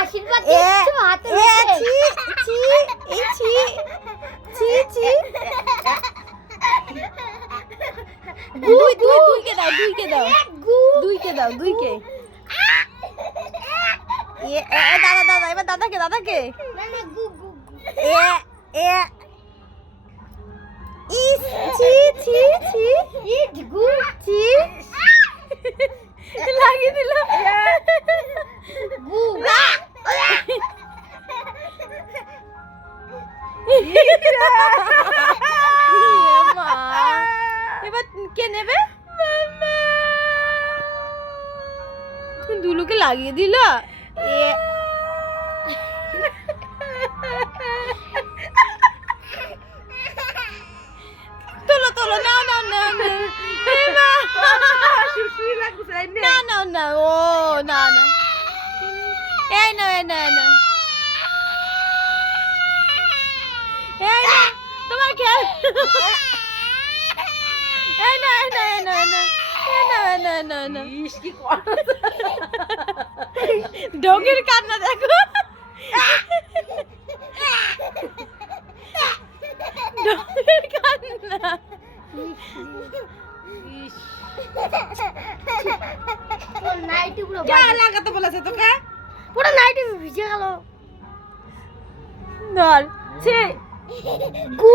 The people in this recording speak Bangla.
আশীর্বাদ দিচ্ছ হাতে দুইকে দাও দুইকে দাদা এবার দাদাকে লাগিয়ে দিল এবার কে নেবে দুলুকে লাগিয়ে দিল তোলো না ও না এই না তোমার খেয়াল ডগের কান্না দেখো ডগের কান্না নাইটি পুরো লাগাতে বলেছে তোকে পুরো নাইটি ভিজে গেল ধর ছে গু